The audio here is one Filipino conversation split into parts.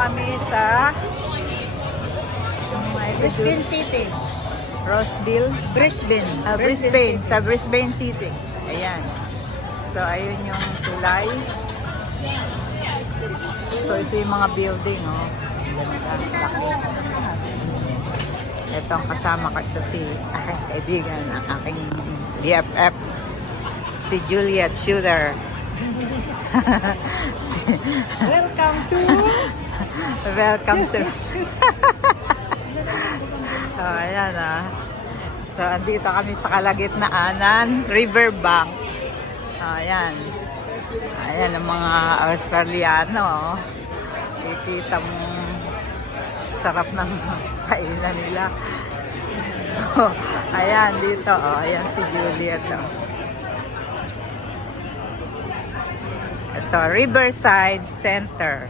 kami sa Brisbane City. Roseville, Brisbane. ah, Brisbane, sa Brisbane City. Ayan. So, ayun yung tulay. So, ito yung mga building, oh. Ito ang kasama ko. Ito si aking kaibigan, ang aking BFF. Si Juliet Shooter. si, Welcome to... welcome to... oh, ayan ah. So, andito kami sa kalagitnaan Riverbank. Oh, ayan. Ayan ang mga Australiano. Oh. Kikita mo sarap ng kainan nila. So, ayan dito. Oh, ayan si Juliet. Oh. Ito, Riverside Center.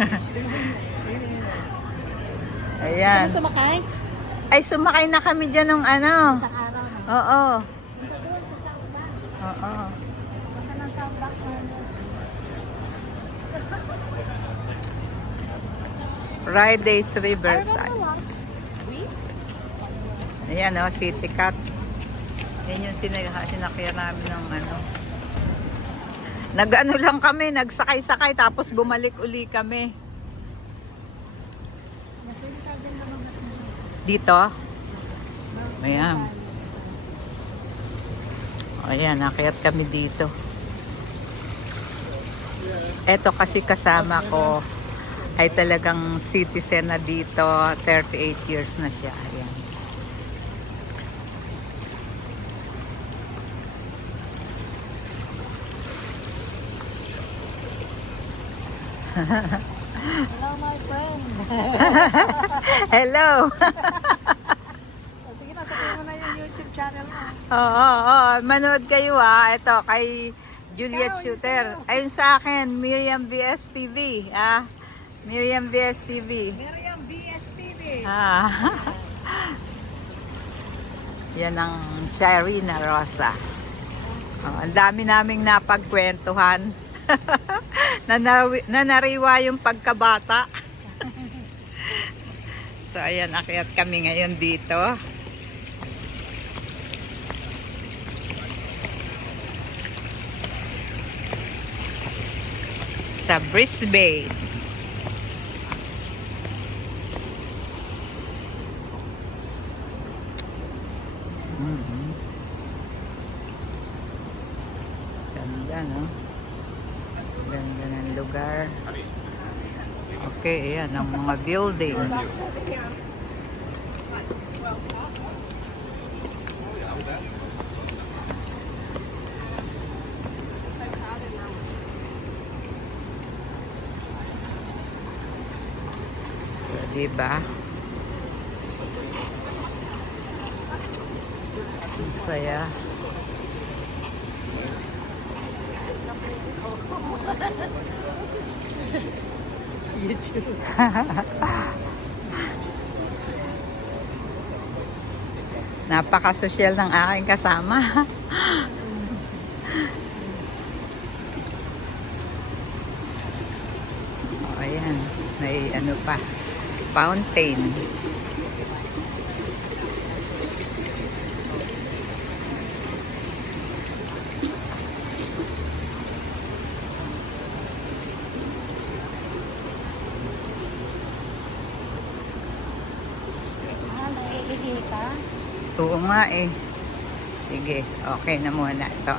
Ayan. Gusto mo sumakay? Ay, sumakay na kami dyan ng ano. Sa araw na. Oo. Sa Bank. Oo. Fridays I Riverside. Ayan o, City Cat. Yan yung sinag sinakyan namin ng ano. Nag-ano lang kami, nagsakay-sakay tapos bumalik uli kami. Dito. Ayan. Ayan, nakayat kami dito. Eto kasi kasama ko ay talagang citizen na dito. 38 years na siya. Ayan. Hello, my friend. Hello! O, sige na, sabihin mo na yung YouTube channel mo. Oo, oo, oo. Manood kayo ah. Ito, kay Juliet Ikaw, Shooter. Ayun sa akin, Miriam VS TV. Ah, Miriam VS TV. Miriam BSTV. Ah. Yan ang cherry na rosa. Oh, ang dami naming napagkwentuhan. Nanari- nanariwa yung pagkabata. so, ayan, akyat kami ngayon dito. Sa Brisbane. Mhm. Ganda, no? Lugar. Okay, ayan ang mga buildings. So, diba? Ang saya. YouTube. Napaka-social ng aking kasama. oh, ayan. May ano pa. Fountain. Ka? Oo nga eh. Sige, okay na muna ito.